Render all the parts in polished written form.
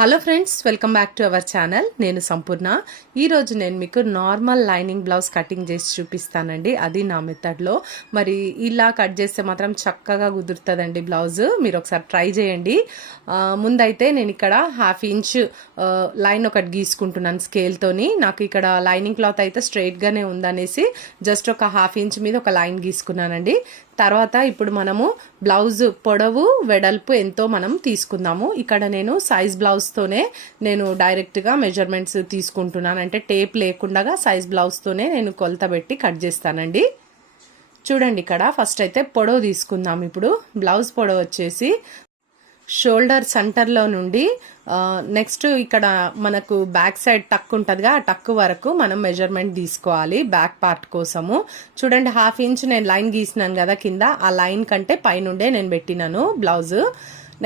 Hello friends, welcome back to our channel. నేను సంపూర్ణ. ఈరోజు నేను మీకు నార్మల్ లైనింగ్ బ్లౌజ్ కటింగ్ చేసి చూపిస్తానండి. అది నా మెథడ్లో. మరి ఇలా కట్ చేస్తే మాత్రం చక్కగా కుదురుతుందండి బ్లౌజ్. మీరు ఒకసారి ట్రై చేయండి. ముందైతే నేను ఇక్కడ 1/2 ఇంచ్ లైన్ ఒకటి గీసుకుంటున్నాను స్కేల్తోని. నాకు ఇక్కడ లైనింగ్ క్లాత్ అయితే స్ట్రైట్గానే ఉందనేసి జస్ట్ ఒక 1/2 ఇంచ్ మీద ఒక లైన్ గీసుకున్నానండి. తర్వాత ఇప్పుడు మనము బ్లౌజ్ పొడవు వెడల్పు ఎంతో మనం తీసుకుందాము. ఇక్కడ నేను సైజ్ బ్లౌజ్తోనే నేను డైరెక్ట్గా మెజర్మెంట్స్ తీసుకుంటున్నాను. అంటే టేప్ లేకుండా సైజ్ బ్లౌజ్తోనే నేను కొలత పెట్టి కట్ చేస్తానండి. చూడండి, ఇక్కడ ఫస్ట్ అయితే పొడవు తీసుకుందాం. ఇప్పుడు బ్లౌజ్ పొడవు వచ్చేసి షోల్డర్ సెంటర్లో నుండి నెక్స్ట్ ఇక్కడ మనకు బ్యాక్ సైడ్ టక్ ఉంటుందిగా, ఆ టక్ వరకు మనం మెజర్మెంట్ తీసుకోవాలి బ్యాక్ పార్ట్ కోసము. చూడండి, 1/2 ఇంచ్ నేను లైన్ గీసినాను కదా కింద, ఆ లైన్ కంటే పైనుండే నేను పెట్టినాను బ్లౌజ్.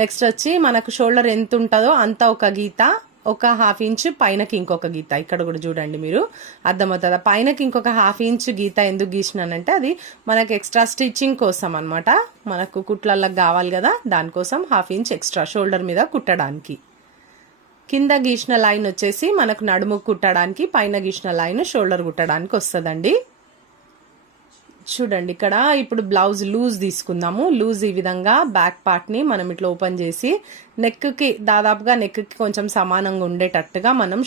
నెక్స్ట్ వచ్చి మనకు షోల్డర్ ఎంత ఉంటుందో అంత ఒక గీత, ఒక 1/2 ఇంచ్ పైనకి ఇంకొక గీత. ఇక్కడ కూడా చూడండి, మీరు అర్థమవుతుందా? పైనకి ఇంకొక 1/2 ఇంచ్ గీత ఎందుకు గీసినానంటే అది మనకు ఎక్స్ట్రా స్టిచ్చింగ్ కోసం అనమాట. మనకు కుట్లలకు కావాలి కదా, దానికోసం 1/2 ఇంచ్ ఎక్స్ట్రా షోల్డర్ మీద కుట్టడానికి. కింద గీసిన లైన్ వచ్చేసి మనకు నడుము కుట్టడానికి, పైన గీసిన లైన్ షోల్డర్ కుట్టడానికి వస్తుందండి. చూడండి, ఇక్కడ ఇప్పుడు బ్లౌజ్ లూజ్ తీసుకుందాము. లూజ్ ఈ విధంగా బ్యాక్ పార్ట్ని మనం ఇట్లా ఓపెన్ చేసి నెక్కి దాదాపుగా నెక్కి కొంచెం సమానంగా ఉండేటట్టుగా మనం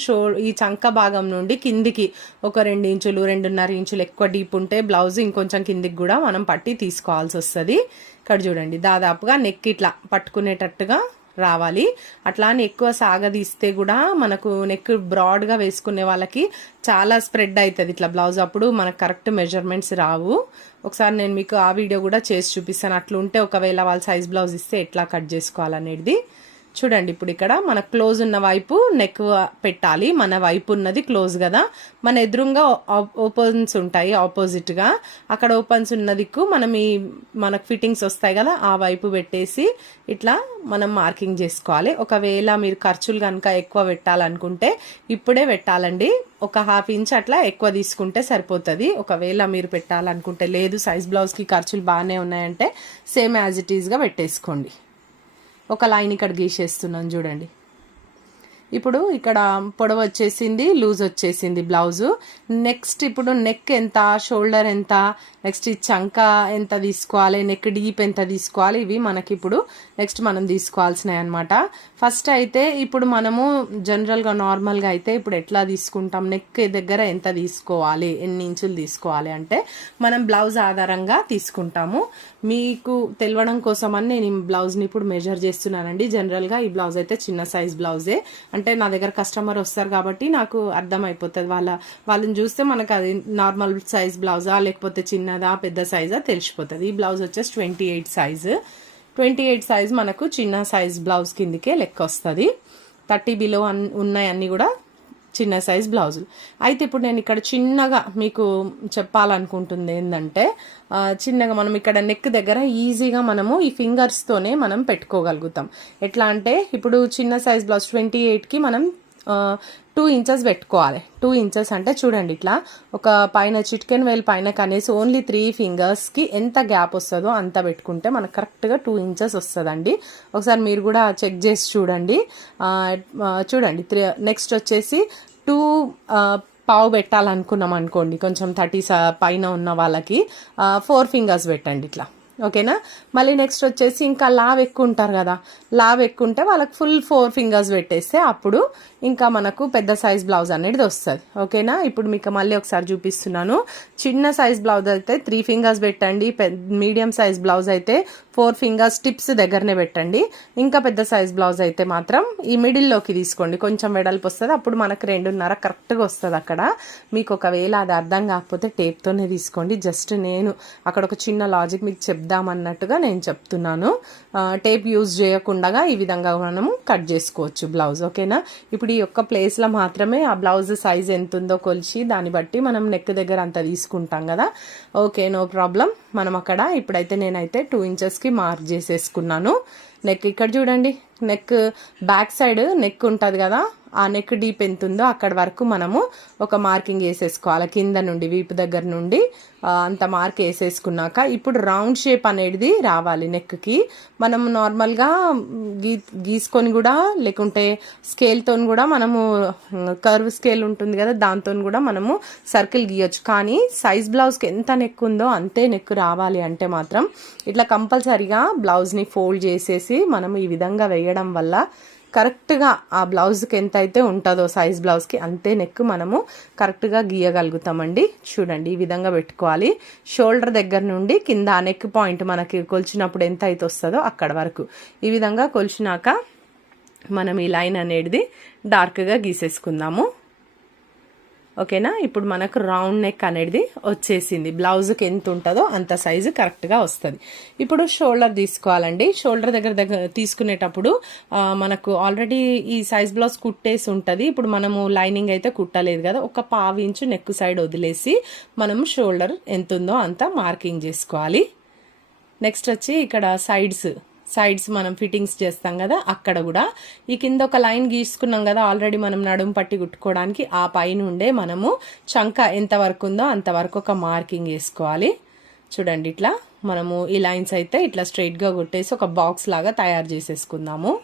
ఈ చంక భాగం నుండి కిందికి ఒక 2 ఇంచులు 2.5 ఇంచులు ఎక్కువ డీప్ ఉంటే బ్లౌజ్ ఇంకొంచెం కిందికి కూడా మనం పట్టి తీసుకోవాల్సి వస్తుంది. ఇక్కడ చూడండి, దాదాపుగా నెక్ ఇట్లా పట్టుకునేటట్టుగా రావాలి. అట్లా అని ఎక్కువ సాగదీస్తే కూడా మనకు నెక్ బ్రాడ్గా వేసుకునే వాళ్ళకి చాలా స్ప్రెడ్ అవుతుంది ఇట్లా బ్లౌజ్. అప్పుడు మనకు కరెక్ట్ మెజర్మెంట్స్ రావు. ఒకసారి నేను మీకు ఆ వీడియో కూడా చేసి చూపిస్తాను. అట్లా ఉంటే ఒకవేళ వాళ్ళ సైజ్ బ్లౌజ్ ఇస్తే ఎట్లా కట్ చేసుకోవాలనేది చూడండి. ఇప్పుడు ఇక్కడ మన క్లోజ్ ఉన్న వైపు నెక్ పెట్టాలి. మన వైపు ఉన్నది క్లోజ్ కదా, మన ఎదురుగా ఓపెన్స్ ఉంటాయి ఆపోజిట్గా. అక్కడ ఓపెన్స్ ఉన్నదికు మనం మనకు ఫిట్టింగ్స్ వస్తాయి కదా, ఆ వైపు పెట్టేసి ఇట్లా మనం మార్కింగ్ చేసుకోవాలి. ఒకవేళ మీరు ఖర్చులు కనుక ఎక్కువ పెట్టాలనుకుంటే ఇప్పుడే పెట్టాలండి. ఒక 1/2 ఇంచ్ అట్లా ఎక్కువ తీసుకుంటే సరిపోతుంది. ఒకవేళ మీరు పెట్టాలనుకుంటే లేదు, సైజ్ బ్లౌజ్కి ఖర్చులు బాగానే ఉన్నాయంటే సేమ్ యాజ్ ఇట్ ఈస్గా పెట్టేసుకోండి. ఒక లైన్ ఇక్కడ గీసేస్తున్నాను చూడండి. ఇప్పుడు ఇక్కడ పొడవు వచ్చేసింది, లూజ్ వచ్చేసింది బ్లౌజు. నెక్స్ట్ ఇప్పుడు నెక్ ఎంత, షోల్డర్ ఎంత, నెక్స్ట్ ఈ చంక ఎంత తీసుకోవాలి, నెక్ డీప్ ఎంత తీసుకోవాలి, ఇవి మనకి ఇప్పుడు నెక్స్ట్ మనం తీసుకోవాల్సినవి అనమాట. ఫస్ట్ అయితే ఇప్పుడు మనము జనరల్గా నార్మల్గా అయితే ఇప్పుడు ఎట్లా తీసుకుంటాం, నెక్ దగ్గర ఎంత తీసుకోవాలి, ఎన్ని ఇంచులు తీసుకోవాలి అంటే మనం బ్లౌజ్ ఆధారంగా తీసుకుంటాము. మీకు తెలవడం కోసం అని నేను ఈ బ్లౌజ్ని ఇప్పుడు మెజర్ చేస్తున్నానండి. జనరల్గా ఈ బ్లౌజ్ అయితే చిన్న సైజ్ బ్లౌజే. అంటే నా దగ్గర కస్టమర్ వస్తారు కాబట్టి నాకు అర్థమైపోతుంది. వాళ్ళని చూస్తే మనకు అది నార్మల్ సైజ్ బ్లౌజా లేకపోతే చిన్నదా పెద్ద సైజా తెలిసిపోతుంది. ఈ బ్లౌజ్ వచ్చేసి 28 సైజు. 28 సైజ్ మనకు చిన్న సైజ్ బ్లౌజ్ కిందికే లెక్క వస్తుంది. 30 బిలో ఉన్నాయి అన్నీ కూడా చిన్న సైజ్ బ్లౌజులు. అయితే ఇప్పుడు నేను ఇక్కడ చిన్నగా మీకు చెప్పాలనుకుంటుంది ఏంటంటే, చిన్నగా మనం ఇక్కడ నెక్ దగ్గర ఈజీగా మనము ఈ ఫింగర్స్తోనే మనం పెట్టుకోగలుగుతాం. ఎట్లా అంటే ఇప్పుడు చిన్న సైజ్ బ్లౌజ్ 28కి మనం 2 ఇంచెస్ పెట్టుకోవాలి. 2 ఇంచెస్ అంటే చూడండి, ఇట్లా ఒక పైన చిటికెన్ వేలు పైన కనేసి ఓన్లీ 3 ఫింగర్స్కి ఎంత గ్యాప్ వస్తుందో అంత పెట్టుకుంటే మనకు కరెక్ట్గా 2 ఇంచెస్ వస్తుందండి. ఒకసారి మీరు కూడా చెక్ చేసి చూడండి. చూడండి, నెక్స్ట్ వచ్చేసి 2 పావు పెట్టాలనుకున్నాం అనుకోండి, కొంచెం 30 పైన ఉన్న వాళ్ళకి 4 ఫింగర్స్ పెట్టండి ఇట్లా, ఓకేనా. మళ్ళీ నెక్స్ట్ వచ్చేసి ఇంకా లావ్ ఎక్కువ ఉంటారు కదా, లావ్ ఎక్కువ ఉంటే వాళ్ళకి ఫుల్ 4 ఫింగర్స్ పెట్టేస్తే అప్పుడు ఇంకా మనకు పెద్ద సైజ్ బ్లౌజ్ అనేది వస్తుంది, ఓకేనా. ఇప్పుడు మీకు మళ్ళీ ఒకసారి చూపిస్తున్నాను. చిన్న సైజ్ బ్లౌజ్ అయితే 3 ఫింగర్స్ పెట్టండి. మీడియం సైజ్ బ్లౌజ్ అయితే 4 ఫింగర్స్ టిప్స్ దగ్గరనే పెట్టండి. ఇంకా పెద్ద సైజ్ బ్లౌజ్ అయితే మాత్రం ఈ మిడిల్లోకి తీసుకోండి, కొంచెం వెడల్పు వస్తుంది. అప్పుడు మనకు 2.5 కరెక్ట్గా వస్తుంది. అక్కడ మీకు ఒకవేళ అది అర్థం కాకపోతే టేప్తోనే తీసుకోండి. జస్ట్ నేను అక్కడ ఒక చిన్న లాజిక్ మీకు చెప్దామన్నట్టుగా నేను చెప్తున్నాను. టేప్ యూజ్ చేయకుండా ఈ విధంగా మనము కట్ చేసుకోవచ్చు బ్లౌజ్, ఓకేనా. ఇప్పుడు ఈ ఒక్క ప్లేస్లో మాత్రమే ఆ బ్లౌజ్ సైజ్ ఎంత ఉందో కొలిచి దాన్ని బట్టి మనం నెక్ దగ్గర అంత తీసుకుంటాం కదా, ఓకే, నో ప్రాబ్లం. మనం అక్కడ ఇప్పుడైతే నేనైతే 2 ఇంచెస్కి మార్క్ చేసేసుకున్నాను. నెక్ ఇక్కడ చూడండి, నెక్ బ్యాక్ సైడ్ నెక్ ఉంటుంది కదా, ఆ నెక్ డీప్ ఎంత ఉందో అక్కడ వరకు మనము ఒక మార్కింగ్ వేసేసుకోవాలి. కింద నుండి వీపు దగ్గర నుండి అంత మార్క్ వేసేసుకున్నాక ఇప్పుడు రౌండ్ షేప్ అనేది రావాలి నెక్కి. మనం నార్మల్గా గీసుకొని కూడా లేకుంటే స్కేల్తో కూడా మనము కర్వ్ స్కేల్ ఉంటుంది కదా దాంతో కూడా మనము సర్కిల్ గీయొచ్చు. కానీ సైజ్ బ్లౌజ్కి ఎంత నెక్ ఉందో అంతే నెక్ రావాలి అంటే మాత్రం ఇట్లా కంపల్సరీగా బ్లౌజ్ని ఫోల్డ్ చేసేసి మనము ఈ విధంగా వేయడం వల్ల కరెక్ట్గా ఆ బ్లౌజ్కి ఎంత అయితే ఉంటుందో సైజ్ బ్లౌజ్కి అంతే నెక్ మనము కరెక్ట్గా గీయగలుగుతామండి. చూడండి ఈ విధంగా పెట్టుకోవాలి. షోల్డర్ దగ్గర నుండి కింద ఆ నెక్ పాయింట్ మనకి కొలిచినప్పుడు ఎంత అయితే వస్తుందో అక్కడ వరకు ఈ విధంగా కొలిచినాక మనం ఈ లైన్ అనేది డార్క్గా గీసేసుకుందాము. ఓకేనా, ఇప్పుడు మనకు రౌండ్ నెక్ అనేది వచ్చేసింది. బ్లౌజ్కి ఎంత ఉంటుందో అంత సైజు కరెక్ట్గా వస్తుంది. ఇప్పుడు షోల్డర్ తీసుకోవాలండి. షోల్డర్ దగ్గర తీసుకునేటప్పుడు మనకు ఆల్రెడీ ఈ సైజ్ బ్లౌజ్ కుట్టేసి ఉంటుంది. ఇప్పుడు మనము లైనింగ్ అయితే కుట్టలేదు కదా, ఒక 1/2 ఇంచు నెక్ సైడ్ వదిలేసి మనం షోల్డర్ ఎంత ఉందో అంత మార్కింగ్ చేసుకోవాలి. నెక్స్ట్ వచ్చి ఇక్కడ సైడ్స్ మనం ఫిట్టింగ్స్ చేస్తాం కదా, అక్కడ కూడా ఈ కింద ఒక లైన్ గీసుకున్నాం కదా ఆల్రెడీ మనం నడుము పట్టి కుట్టుకోవడానికి. ఆ పైనుండే మనము చంక ఎంత వరకు ఉందో అంతవరకు ఒక మార్కింగ్ వేసుకోవాలి. చూడండి ఇట్లా మనము ఈ లైన్స్ అయితే ఇట్లా స్ట్రైట్గా కొట్టేసి ఒక బాక్స్ లాగా తయారు చేసేసుకుందాము.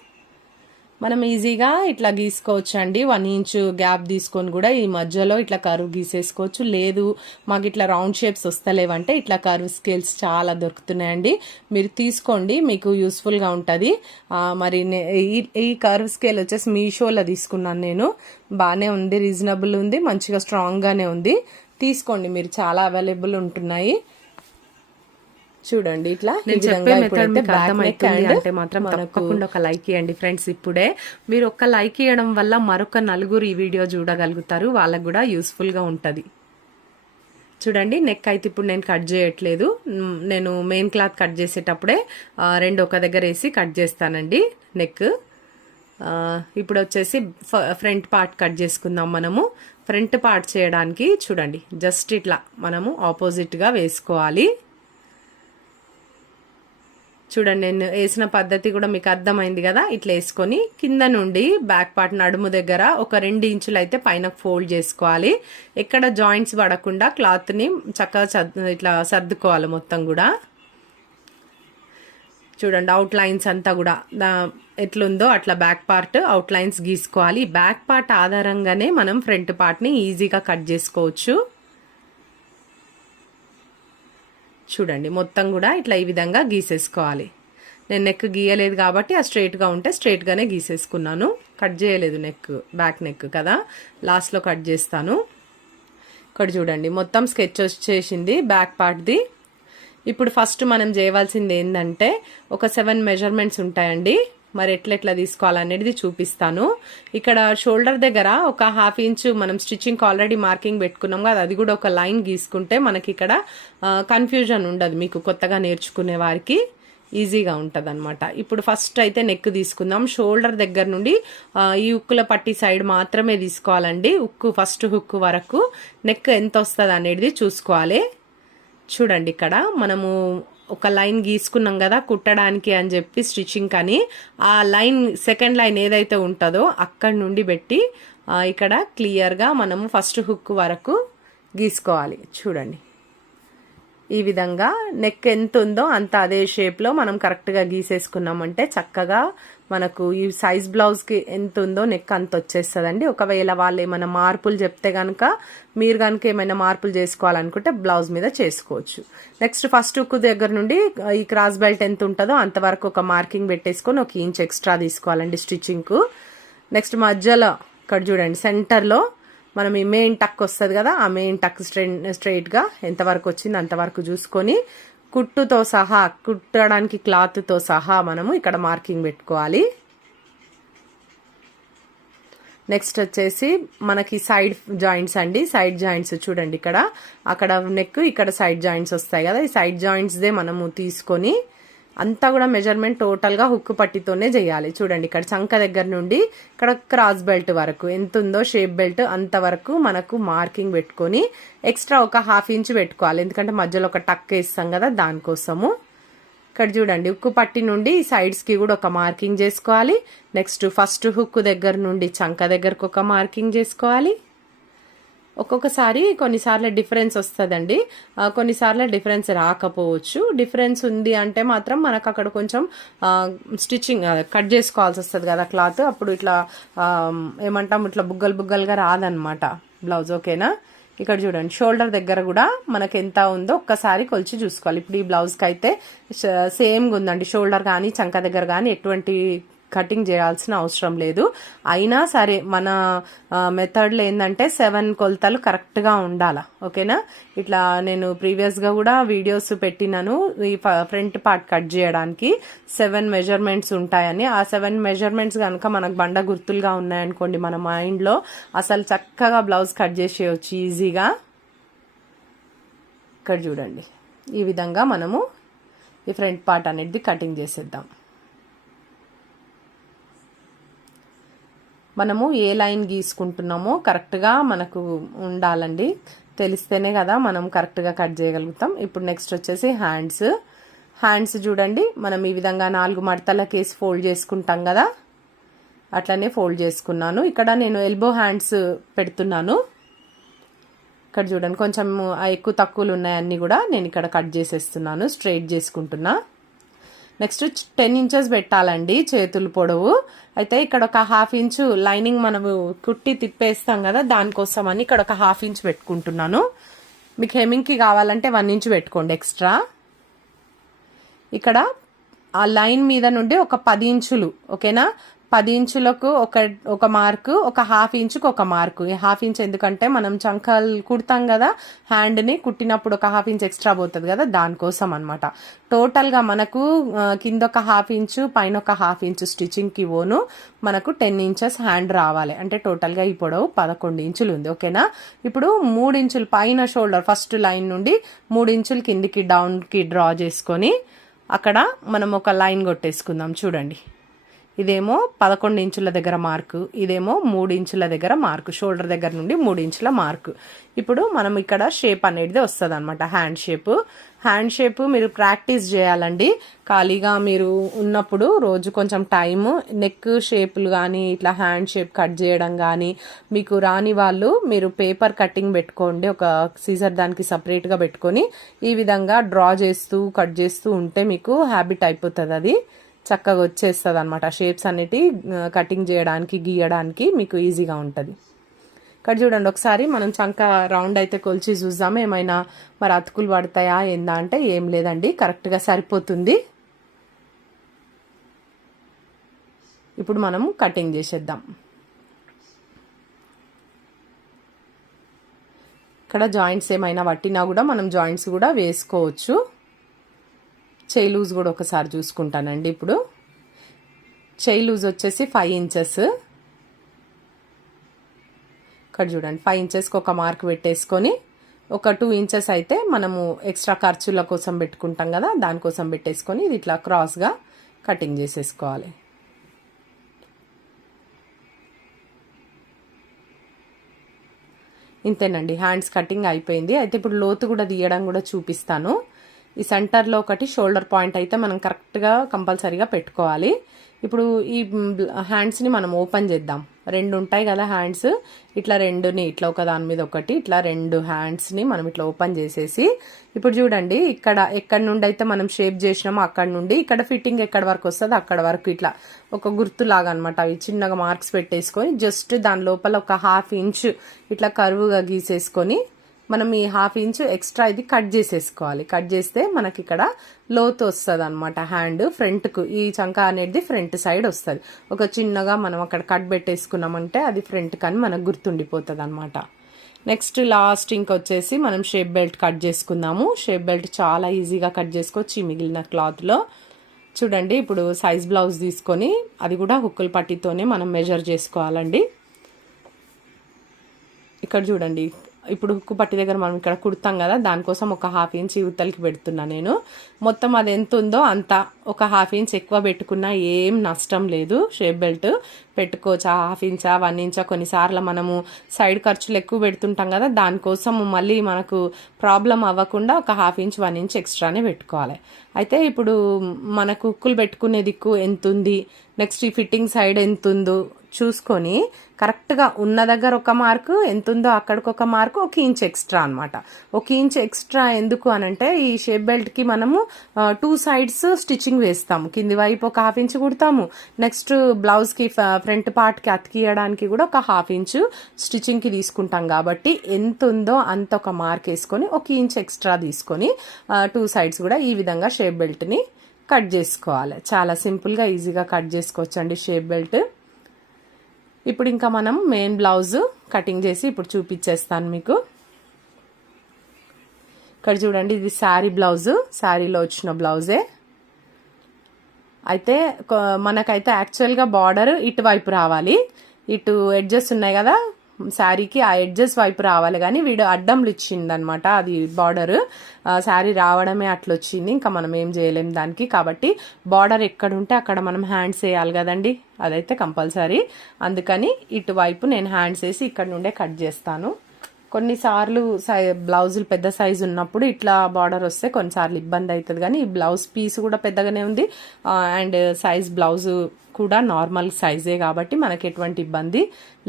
మనం ఈజీగా ఇట్లా గీసుకోవచ్చు అండి. 1 ఇంచు గ్యాప్ తీసుకొని కూడా ఈ మధ్యలో ఇట్లా కర్వ్ గీసేసుకోవచ్చు. లేదు మాకు ఇట్లా రౌండ్ షేప్స్ వస్తలేవంటే ఇట్లా కర్వ్ స్కేల్స్ చాలా దొరుకుతున్నాయండి, మీరు తీసుకోండి, మీకు యూస్ఫుల్గా ఉంటుంది. మరి ఈ కర్వ్ స్కేల్ వచ్చేసి మీషోలో తీసుకున్నాను నేను. బాగానే ఉంది, రీజనబుల్ ఉంది, మంచిగా స్ట్రాంగ్గానే ఉంది. తీసుకోండి మీరు, చాలా అవైలబుల్ ఉంటున్నాయి. చూడండి ఇట్లా అంటే మాత్రం తప్పకుండా ఒక లైక్ ఇవ్వండి ఫ్రెండ్స్. ఇప్పుడే మీరు ఒక లైక్ ఇవ్వడం వల్ల మరొక నలుగురు ఈ వీడియో చూడగలుగుతారు, వాళ్ళకు కూడా యూస్ఫుల్ గా ఉంటది. చూడండి నెక్ అయితే ఇప్పుడు నేను కట్ చేయట్లేదు, నేను మెయిన్ క్లాత్ కట్ చేసేటప్పుడే 2 ఒక దగ్గర వేసి కట్ చేస్తానండి నెక్. ఇప్పుడు వచ్చేసి ఫ్రంట్ పార్ట్ కట్ చేసుకుందాం మనము. ఫ్రంట్ పార్ట్ చేయడానికి చూడండి జస్ట్ ఇట్లా మనము ఆపోజిట్ గా వేసుకోవాలి. చూడండి నేను వేసిన పద్ధతి కూడా మీకు అర్థమైంది కదా. ఇట్లా వేసుకొని కింద నుండి బ్యాక్ పార్ట్ నడుము దగ్గర ఒక 2 ఇంచులు అయితే పైన ఫోల్డ్ చేసుకోవాలి. ఎక్కడ జాయింట్స్ పడకుండా క్లాత్ ని చక్కగా ఇట్లా సర్దుకోవాలి మొత్తం కూడా. చూడండి అవుట్ లైన్స్ అంతా కూడా ఎట్లుందో అట్లా బ్యాక్ పార్ట్ అవుట్ లైన్స్ గీసుకోవాలి. బ్యాక్ పార్ట్ ఆధారంగానే మనం ఫ్రంట్ పార్ట్ ని ఈజీగా కట్ చేసుకోవచ్చు. చూడండి మొత్తం కూడా ఇట్లా ఈ విధంగా గీసేసుకోవాలి. నేను నెక్ గీయలేదు కాబట్టి ఆ స్ట్రైట్గా ఉంటే స్ట్రైట్గానే గీసేసుకున్నాను, కట్ చేయలేదు నెక్, బ్యాక్ నెక్ కదా, లాస్ట్లో కట్ చేస్తాను. ఇక్కడ చూడండి మొత్తం స్కెచ్ వచ్చేసింది బ్యాక్ పార్ట్ది. ఇప్పుడు ఫస్ట్ మనం చేయవలసింది ఏంటంటే ఒక 7 మెజర్మెంట్స్ ఉంటాయండి. మరి ఎట్లా తీసుకోవాలనేది చూపిస్తాను. ఇక్కడ షోల్డర్ దగ్గర ఒక 1/2 ఇంచు మనం స్టిచ్చింగ్ ఆల్రెడీ మార్కింగ్ పెట్టుకున్నాం కదా, అది కూడా ఒక లైన్ గీసుకుంటే మనకి ఇక్కడ కన్ఫ్యూజన్ ఉండదు, మీకు కొత్తగా నేర్చుకునే వారికి ఈజీగా ఉంటుంది అనమాట. ఇప్పుడు ఫస్ట్ అయితే నెక్ తీసుకుందాం. షోల్డర్ దగ్గర నుండి ఈ ఉక్కుల పట్టి సైడ్ మాత్రమే తీసుకోవాలండి. ఫస్ట్ హుక్ వరకు నెక్ ఎంత వస్తుంది అనేది చూసుకోవాలి. చూడండి ఇక్కడ మనము ఒక లైన్ గీసుకున్నాం కదా కుట్టడానికి అని చెప్పి స్టిచ్చింగ్ కానీ, ఆ లైన్ సెకండ్ లైన్ ఏదైతే ఉంటుందో అక్కడి నుండి పెట్టి ఇక్కడ క్లియర్గా మనము ఫస్ట్ హుక్ వరకు గీసుకోవాలి. చూడండి ఈ విధంగా నెక్ ఎంత ఉందో అంత అదే షేప్లో మనం కరెక్ట్గా గీసేసుకున్నామంటే చక్కగా మనకు ఈ సైజ్ బ్లౌజ్కి ఎంత ఉందో నెక్ అంత వచ్చేస్తుందండి. ఒకవేళ వాళ్ళు ఏమైనా మార్పులు చెప్తే కనుక మీరు కనుక ఏమైనా మార్పులు చేసుకోవాలనుకుంటే బ్లౌజ్ మీద చేసుకోవచ్చు. నెక్స్ట్ ఫస్ట్ హుక్ దగ్గర నుండి ఈ క్రాస్ బెల్ట్ ఎంత ఉంటుందో అంతవరకు ఒక మార్కింగ్ పెట్టేసుకొని 1 ఇంచ్ ఎక్స్ట్రా తీసుకోవాలండి స్టిచ్చింగ్కు. నెక్స్ట్ మధ్యలో ఇక్కడ చూడండి సెంటర్లో మనం ఈ మెయిన్ టక్ వస్తుంది కదా, ఆ మెయిన్ టక్ స్ట్రైట్గా ఎంతవరకు వచ్చింది అంతవరకు చూసుకొని కుట్టుతో సహా, కుట్టడానికి క్లాత్తో సహా మనము ఇక్కడ మార్కింగ్ పెట్టుకోవాలి. నెక్స్ట్ వచ్చేసి మనకి సైడ్ జాయింట్స్ అండి. సైడ్ జాయింట్స్ చూడండి ఇక్కడ, అక్కడ నెక్, ఇక్కడ సైడ్ జాయింట్స్ వస్తాయి కదా, ఈ సైడ్ జాయింట్స్దే మనము తీసుకొని అంతా కూడా మెజర్మెంట్ టోటల్గా హుక్ పట్టితోనే చేయాలి. చూడండి ఇక్కడ చంక దగ్గర నుండి ఇక్కడ క్రాస్ బెల్ట్ వరకు ఎంత ఉందో షేప్ బెల్ట్ అంతవరకు మనకు మార్కింగ్ పెట్టుకొని ఎక్స్ట్రా ఒక 1/2 ఇంచ్ పెట్టుకోవాలి. ఎందుకంటే మధ్యలో ఒక టక్ వేస్తాం కదా దానికోసము. ఇక్కడ చూడండి ఉక్కు పట్టి నుండి సైడ్స్కి కూడా ఒక మార్కింగ్ చేసుకోవాలి. నెక్స్ట్ ఫస్ట్ హుక్ దగ్గర నుండి చంక దగ్గరకు ఒక మార్కింగ్ చేసుకోవాలి. ఒక్కొక్కసారి కొన్నిసార్లు డిఫరెన్స్ వస్తుందండి, కొన్నిసార్లు డిఫరెన్స్ రాకపోవచ్చు. డిఫరెన్స్ ఉంది అంటే మాత్రం మనకు అక్కడ కొంచెం స్టిచ్చింగ్ కట్ చేసుకోవాల్సి వస్తుంది కదా క్లాత్, అప్పుడు ఇట్లా ఏమంటాం ఇట్లా బుగ్గలు బుగ్గలుగా రాదనమాట బ్లౌజ్. ఓకేనా? ఇక్కడ చూడండి షోల్డర్ దగ్గర కూడా మనకు ఎంత ఉందో ఒక్కసారి కొలిచి చూసుకోవాలి. ఇప్పుడు ఈ బ్లౌజ్కి అయితే సేమ్గా ఉందండి, షోల్డర్ కానీ చంక దగ్గర కానీ ఎటువంటి కటింగ్ చేయాల్సిన అవసరం లేదు. అయినా సరే మన మెథడ్లో ఏంటంటే 7 కొలతలు కరెక్ట్గా ఉండాలి. ఓకేనా? ఇట్లా నేను ప్రీవియస్గా కూడా వీడియోస్ పెట్టినాను ఈ ఫ్రంట్ పార్ట్ కట్ చేయడానికి 7 మెజర్మెంట్స్ ఉంటాయని. ఆ 7 మెజర్మెంట్స్ కనుక మనకు బండ గుర్తులుగా ఉన్నాయనుకోండి మన మైండ్లో, అసలు చక్కగా బ్లౌజ్ కట్ చేసేయచ్చు ఈజీగా. ఇక్కడ చూడండి ఈ విధంగా మనము ఈ ఫ్రంట్ పార్ట్ అనేది కటింగ్ చేసేద్దాం. మనము ఏ లైన్ గీసుకుంటున్నామో కరెక్ట్గా మనకు ఉండాలండి, తెలిస్తేనే కదా మనం కరెక్ట్గా కట్ చేయగలుగుతాం. ఇప్పుడు నెక్స్ట్ వచ్చేసి హ్యాండ్స్ చూడండి, మనం ఈ విధంగా 4 మడతలకేసి ఫోల్డ్ చేసుకుంటాం కదా, అట్లనే ఫోల్డ్ చేసుకున్నాను. ఇక్కడ నేను ఎల్బో హ్యాండ్స్ పెడుతున్నాను. ఇక్కడ చూడండి కొంచెం ఎక్కువ తక్కువలు ఉన్నాయన్నీ కూడా నేను ఇక్కడ కట్ చేసేస్తున్నాను, స్ట్రైట్ చేసుకుంటున్నా. నెక్స్ట్ 10 ఇంచెస్ పెట్టాలండి చేతులు పొడవు. అయితే ఇక్కడ ఒక 1/2 ఇంచు లైనింగ్ మనము కుట్టి తిప్పేస్తాం కదా, దానికోసం అని ఇక్కడ ఒక 1/2 ఇంచ్ పెట్టుకుంటున్నాను. మీకు హెమ్మింగ్కి కావాలంటే 1 ఇంచ్ పెట్టుకోండి ఎక్స్ట్రా. ఇక్కడ ఆ లైన్ మీద నుండి ఒక 10 ఇంచులు, ఓకేనా? 10 ఇంచులకు ఒక మార్కు, ఒక 1/2 ఇంచుకు ఒక మార్కు. ఈ 1/2 ఇంచ్ ఎందుకంటే మనం చంకలు కుడతాం కదా, హ్యాండ్ని కుట్టినప్పుడు ఒక 1/2 ఇంచ్ ఎక్స్ట్రా పోతుంది కదా, దానికోసం అనమాట. టోటల్గా మనకు కింద ఒక 1/2 ఇంచు పైన ఒక 1/2 ఇంచు స్టిచ్చింగ్కి పోను మనకు 10 ఇంచెస్ హ్యాండ్ రావాలి. అంటే టోటల్గా ఈ పొడవు 11 ఇంచులు ఉంది. ఓకేనా? ఇప్పుడు 3 ఇంచులు పైన షోల్డర్ ఫస్ట్ లైన్ నుండి 3 ఇంచులు కిందికి డౌన్కి డ్రా చేసుకొని అక్కడ మనం ఒక లైన్ కొట్టేసుకుందాం. చూడండి ఇదేమో 11 ఇంచుల దగ్గర మార్కు, ఇదేమో 3 ఇంచుల దగ్గర మార్కు, షోల్డర్ దగ్గర నుండి 3 ఇంచుల మార్కు. ఇప్పుడు మనం ఇక్కడ షేప్ అనేది వస్తుంది అనమాట, హ్యాండ్ షేప్ మీరు ప్రాక్టీస్ చేయాలండి. ఖాళీగా మీరు ఉన్నప్పుడు రోజు కొంచెం టైము నెక్ షేపులు కానీ ఇట్లా హ్యాండ్ షేప్ కట్ చేయడం కానీ మీకు రాని వాళ్ళు మీరు పేపర్ కటింగ్ పెట్టుకోండి, ఒక సీజర్ దానికి సపరేట్గా పెట్టుకొని ఈ విధంగా డ్రా చేస్తూ కట్ చేస్తూ ఉంటే మీకు హ్యాబిట్ అయిపోతుంది, అది చక్కగా వచ్చేస్తుంది అనమాట. షేప్స్ అన్నిటి కటింగ్ చేయడానికి గీయడానికి మీకు ఈజీగా ఉంటుంది. ఇక్కడ చూడండి ఒకసారి మనం చంక రౌండ్ అయితే కొలిచి చూద్దాం, ఏమైనా మరి అతుకులు పడతాయా ఏందా అంటే ఏం లేదండి, కరెక్ట్గా సరిపోతుంది. ఇప్పుడు మనం కటింగ్ చేసేద్దాం. ఇక్కడ జాయింట్స్ ఏమైనా పట్టినా కూడా మనం జాయింట్స్ కూడా వేసుకోవచ్చు. చెయ్యి లూజ్ కూడా ఒకసారి చూసుకుంటానండి. ఇప్పుడు చెయ్యి లూజ్ వచ్చేసి 5 ఇంచెస్. ఇక్కడ చూడండి 5 ఇంచెస్కి ఒక మార్క్ పెట్టేసుకొని ఒక 2 ఇంచెస్ అయితే మనము ఎక్స్ట్రా ఖర్చుల కోసం పెట్టుకుంటాం కదా, దానికోసం పెట్టేసుకొని ఇది ఇట్లా క్రాస్గా కటింగ్ చేసేసుకోవాలి. ఇంతేనండి, హ్యాండ్స్ కటింగ్ అయిపోయింది. అయితే ఇప్పుడు లోతు కూడా తీయడం కూడా చూపిస్తాను. ఈ సెంటర్లో ఒకటి షోల్డర్ పాయింట్ అయితే మనం కరెక్ట్గా కంపల్సరీగా పెట్టుకోవాలి. ఇప్పుడు ఈ హ్యాండ్స్ని మనం ఓపెన్ చేద్దాం. 2 ఉంటాయి కదా హ్యాండ్స్, ఇట్లా 2ని ఇట్లా ఒక దాని మీద ఒకటి ఇట్లా 2 హ్యాండ్స్ని మనం ఇట్లా ఓపెన్ చేసేసి ఇప్పుడు చూడండి ఇక్కడ ఎక్కడి నుండి అయితే మనం షేప్ చేసినామో అక్కడ నుండి ఇక్కడ ఫిట్టింగ్ ఎక్కడి వరకు వస్తుందో అక్కడ వరకు ఇట్లా ఒక గుర్తులాగా అనమాట, అవి చిన్నగా మార్క్స్ పెట్టేసుకొని జస్ట్ దాని లోపల ఒక 1/2 ఇంచ్ ఇట్లా కర్వ్గా గీసేసుకొని మనం ఈ 1/2 ఇంచ్ ఎక్స్ట్రా ఇది కట్ చేసేసుకోవాలి. కట్ చేస్తే మనకి ఇక్కడ లోతు వస్తుంది అనమాట. హ్యాండ్ ఫ్రంట్కు ఈ చంక అనేది ఫ్రంట్ సైడ్ వస్తుంది. ఒక చిన్నగా మనం అక్కడ కట్ పెట్టేసుకున్నామంటే అది ఫ్రంట్ కానీ మనకు గుర్తుండిపోతుంది అనమాట. నెక్స్ట్ లాస్ట్ ఇంకొచ్చేసి మనం షేప్ బెల్ట్ కట్ చేసుకుందాము. షేప్ బెల్ట్ చాలా ఈజీగా కట్ చేసుకోవచ్చు ఈ మిగిలిన క్లాత్లో. చూడండి ఇప్పుడు సైజ్ బ్లౌజ్ తీసుకొని అది కూడా హుక్కుల పట్టితోనే మనం మెజర్ చేసుకోవాలండి. ఇక్కడ చూడండి ఇప్పుడు హుక్కు పట్టి దగ్గర మనం ఇక్కడ కుడతాం కదా, దానికోసం ఒక 1/2 ఇంచ్ యువతలకి పెడుతున్నా నేను. మొత్తం అది ఎంత ఉందో అంత, ఒక 1/2 ఇంచ్ ఎక్కువ పెట్టుకున్నా ఏం నష్టం లేదు. షేప్ బెల్ట్ పెట్టుకోవచ్చు, 1/2 ఇంచా 1 ఇంచా. కొన్నిసార్లు మనము సైడ్ ఖర్చులు ఎక్కువ పెడుతుంటాం కదా, దానికోసం మళ్ళీ మనకు ప్రాబ్లం అవ్వకుండా ఒక 1/2 ఇంచ్ 1 ఇంచ్ ఎక్స్ట్రానే పెట్టుకోవాలి. అయితే ఇప్పుడు మనకు హుక్కులు పెట్టుకునే దిక్కు ఎంత ఉంది, నెక్స్ట్ ఈ ఫిట్టింగ్ సైడ్ ఎంత ఉందో చూసుకొని కరెక్ట్గా ఉన్న దగ్గర ఒక మార్కు, ఎంత ఉందో అక్కడికి ఒక మార్కు, 1 ఇంచ్ ఎక్స్ట్రా అనమాట. 1 ఇంచ్ ఎక్స్ట్రా ఎందుకు అనంటే ఈ షేప్ బెల్ట్కి మనము 2 సైడ్స్ స్టిచ్చింగ్ వేస్తాము. కింది వైపు ఒక 1/2 ఇంచ్ కుడతాము, నెక్స్ట్ బ్లౌజ్కి ఫ్రంట్ పార్ట్కి అతికియడానికి కూడా ఒక 1/2 ఇంచ్ స్టిచ్చింగ్కి తీసుకుంటాం. కాబట్టి ఎంత ఉందో అంత ఒక మార్క్ వేసుకొని 1 ఇంచ్ ఎక్స్ట్రా తీసుకొని 2 సైడ్స్ కూడా ఈ విధంగా షేప్ బెల్ట్ని కట్ చేసుకోవాలి. చాలా సింపుల్గా ఈజీగా కట్ చేసుకోవచ్చు అండి షేప్ బెల్ట్. ఇప్పుడు ఇంకా మనం మెయిన్ బ్లౌజ్ కటింగ్ చేసి ఇప్పుడు చూపించేస్తాను మీకు. ఇక్కడ చూడండి, ఇది శారీ బ్లౌజ్, శారీలో వచ్చిన బ్లౌజే. అయితే మనకైతే యాక్చువల్గా బార్డర్ ఇటువైపు రావాలి, ఇటు ఎడ్జెస్ ఉన్నాయి కదా శారీకి, ఆ ఎడ్జెస్ వైపు రావాలి. కానీ వీడు అడ్డంలు ఇచ్చింది అనమాట, అది బార్డర్. శారీ రావడమే అట్లా వచ్చింది, ఇంకా మనం ఏం చేయలేం దానికి. కాబట్టి బార్డర్ ఎక్కడ ఉంటే అక్కడ మనం హ్యాండ్స్ వేయాలి కదండి, అదైతే కంపల్సరీ. అందుకని ఇటువైపు నేను హ్యాండ్స్ వేసి ఇక్కడ నుండే కట్ చేస్తాను. కొన్నిసార్లు బ్లౌజులు పెద్ద సైజు ఉన్నప్పుడు ఇట్లా బార్డర్ వస్తే కొన్నిసార్లు ఇబ్బంది అవుతుంది. కానీ ఈ బ్లౌజ్ పీస్ కూడా పెద్దగానే ఉంది, అండ్ సైజ్ బ్లౌజు కూడా నార్మల్ సైజే కాబట్టి మనకి ఎటువంటి ఇబ్బంది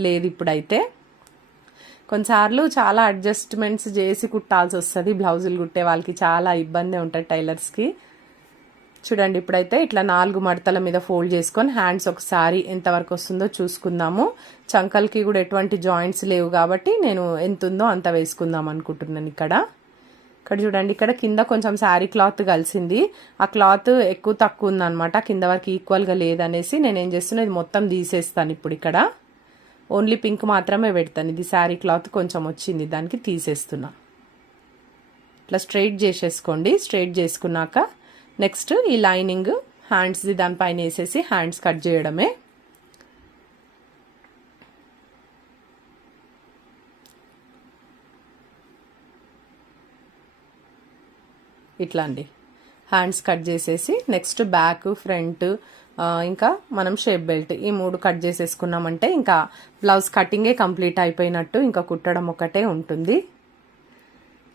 లేదు. ఇప్పుడైతే కొన్నిసార్లు చాలా అడ్జస్ట్మెంట్స్ చేసి కుట్టాల్సి వస్తుంది, బ్లౌజులు కుట్టే వాళ్ళకి చాలా ఇబ్బంది ఉంటుంది టైలర్స్కి. చూడండి, ఇప్పుడైతే ఇట్లా 4 మడతల మీద ఫోల్డ్ చేసుకొని హ్యాండ్స్ ఒకసారి ఎంతవరకు వస్తుందో చూసుకుందాము. చంకల్కి కూడా ఎటువంటి జాయింట్స్ లేవు కాబట్టి నేను ఎంత ఉందో అంత వేసుకుందాం అనుకుంటున్నాను. ఇక్కడ చూడండి, ఇక్కడ కింద కొంచెం శారీ క్లాత్ కలిసింది, ఆ క్లాత్ ఎక్కువ తక్కువ ఉందన్నమాట, కింద వరకు ఈక్వల్గా లేదనేసి నేను ఏం చేస్తున్నా, ఇది మొత్తం తీసేస్తాను. ఇప్పుడు ఇక్కడ ఓన్లీ పింక్ మాత్రమే పెడతాను, ఇది శారీ క్లాత్ కొంచెం వచ్చింది దానికి తీసేస్తున్నా. ఇట్లా స్ట్రైట్ చేసేసుకోండి. స్ట్రైట్ చేసుకున్నాక నెక్స్ట్ ఈ లైనింగ్ హ్యాండ్స్ది దానిపైన వేసేసి హ్యాండ్స్ కట్ చేయడమే. ఇట్లా అండి, హ్యాండ్స్ కట్ చేసేసి నెక్స్ట్ బ్యాక్, ఫ్రంట్, ఇంకా మనం షేప్ బెల్ట్ ఈ 3 కట్ చేసేసుకున్నామంటే ఇంకా బ్లౌజ్ కటింగే కంప్లీట్ అయిపోయినట్టు, ఇంకా కుట్టడం ఒకటే ఉంటుంది.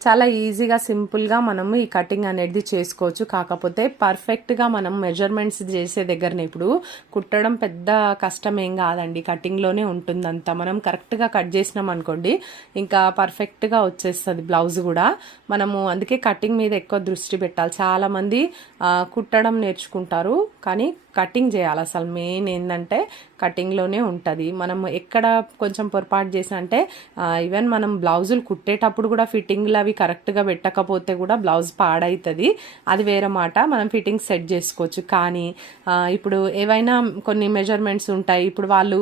చాలా ఈజీగా సింపుల్గా మనము ఈ కటింగ్ అనేది చేసుకోవచ్చు. కాకపోతే పర్ఫెక్ట్గా మనం మెజర్మెంట్స్ చేసే దగ్గరనే, ఇప్పుడు కుట్టడం పెద్ద కష్టం ఏం కాదండి, కటింగ్లోనే ఉంటుందంతా. మనం కరెక్ట్గా కట్ చేసినాం అనుకోండి ఇంకా పర్ఫెక్ట్గా వచ్చేస్తుంది బ్లౌజ్ కూడా. మనము అందుకే కటింగ్ మీద ఎక్కువ దృష్టి పెట్టాలి. చాలామంది కుట్టడం నేర్చుకుంటారు కానీ కటింగ్ చేయాలి. అసలు మెయిన్ ఏంటంటే కటింగ్లోనే ఉంటుంది. మనం ఎక్కడ కొంచెం పొరపాటు చేసిన అంటే ఈవెన్ మనం బ్లౌజులు కుట్టేటప్పుడు కూడా ఫిట్టింగ్లు అవి కరెక్ట్గా పెట్టకపోతే కూడా బ్లౌజ్ పాడవుతుంది, అది వేరే మాట. మనం ఫిట్టింగ్ సెట్ చేసుకోవచ్చు. కానీ ఇప్పుడు ఏవైనా కొన్ని మెజర్మెంట్స్ ఉంటాయి. ఇప్పుడు వాళ్ళు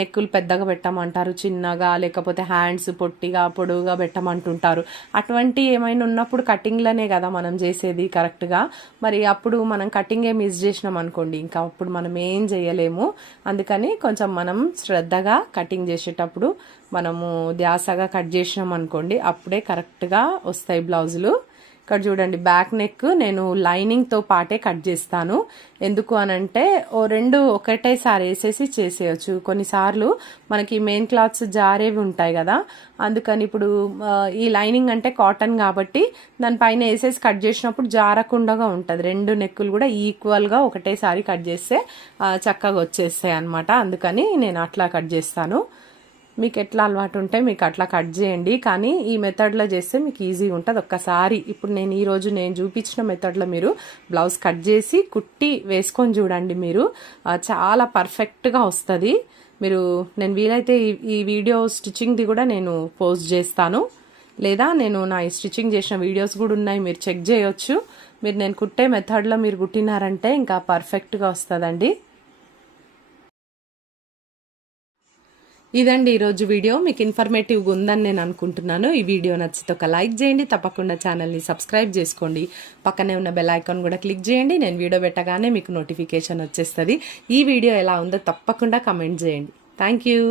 నెక్కులు పెద్దగా పెట్టమంటారు, చిన్నగా, లేకపోతే హ్యాండ్స్ పొట్టిగా పొడువుగా పెట్టమంటుంటారు. అటువంటి ఏమైనా ఉన్నప్పుడు కటింగ్లోనే కదా మనం చేసేది కరెక్ట్గా. మరి అప్పుడు మనం కటింగే మిస్ చేసినాం అనుకోండి, ఇంకా అప్పుడు మనం ఏం చేయలేము. అందుకని కొంచెం మనం శ్రద్ధగా కటింగ్ చేసేటప్పుడు మనము ధ్యాసగా కట్ చేసినాం అనుకోండి, అప్పుడే కరెక్ట్గా వస్తాయి బ్లౌజులు. ఇక్కడ చూడండి, బ్యాక్ నెక్ నేను లైనింగ్తో పాటే కట్ చేస్తాను. ఎందుకు అనంటే 2 ఒకటేసారి వేసేసి చేసేయచ్చు. కొన్నిసార్లు మనకి మెయిన్ క్లాత్స్ జారేవి ఉంటాయి కదా, అందుకని ఇప్పుడు ఈ లైనింగ్ అంటే కాటన్ కాబట్టి దానిపైన వేసేసి కట్ చేసినప్పుడు జారకుండా ఉంటుంది. 2 నెక్కులు కూడా ఈక్వల్గా ఒకటేసారి కట్ చేస్తే చక్కగా వచ్చేస్తాయి అన్నమాట. అందుకని నేను అట్లా కట్ చేస్తాను. మీకు ఎట్లా అలవాటు ఉంటే మీకు అట్లా కట్ చేయండి, కానీ ఈ మెథడ్లో చేస్తే మీకు ఈజీగా ఉంటుంది. ఒక్కసారి ఇప్పుడు ఈరోజు నేను చూపించిన మెథడ్లో మీరు బ్లౌజ్ కట్ చేసి కుట్టి వేసుకొని చూడండి, మీరు చాలా పర్ఫెక్ట్గా వస్తుంది. నేను వీలైతే ఈ వీడియో స్టిచ్చింగ్ది కూడా నేను పోస్ట్ చేస్తాను, లేదా నేను నా స్టిచ్చింగ్ చేసిన వీడియోస్ కూడా ఉన్నాయి, మీరు చెక్ చేయొచ్చు. నేను కుట్టే మెథడ్లో మీరు కుట్టినారంటే ఇంకా పర్ఫెక్ట్గా వస్తుందండి. ఇదండి ఈరోజు వీడియో. మీకు ఇన్ఫర్మేటివ్గా ఉందని నేను అనుకుంటున్నాను. ఈ వీడియో నచ్చితే ఒక లైక్ చేయండి, తప్పకుండా ఛానల్ని సబ్స్క్రైబ్ చేసుకోండి, పక్కనే ఉన్న బెల్ ఐకాన్ కూడా క్లిక్ చేయండి. నేను వీడియో పెట్టగానే మీకు నోటిఫికేషన్ వచ్చేస్తుంది. ఈ వీడియో ఎలా ఉందో తప్పకుండా కమెంట్ చేయండి. Thank you.